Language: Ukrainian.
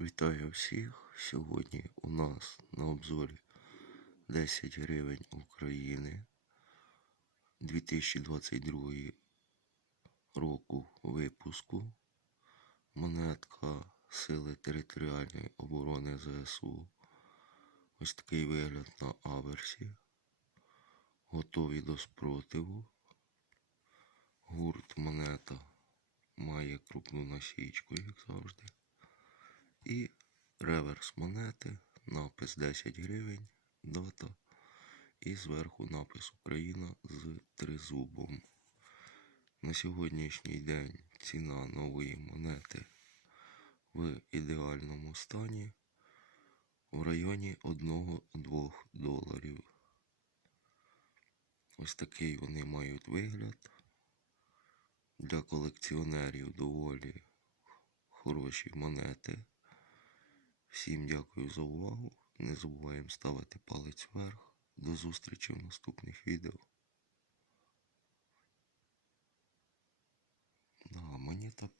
Вітаю всіх! Сьогодні у нас на обзорі 10 гривень України 2022 року випуску. Монетка Сили територіальної оборони ЗСУ. Ось такий вигляд на аверсі. Готові до спротиву. Гурт монета має крупну насічку, як завжди. І реверс монети, напис 10 гривень, дата. І зверху напис Україна з тризубом. На сьогоднішній день ціна нової монети в ідеальному стані в районі 1-2 доларів. Ось такий вони мають вигляд. Для колекціонерів доволі хороші монети. Всім дякую за увагу. Не забуваємо ставити палець вверх. До зустрічі в наступних відео. Да, мені так.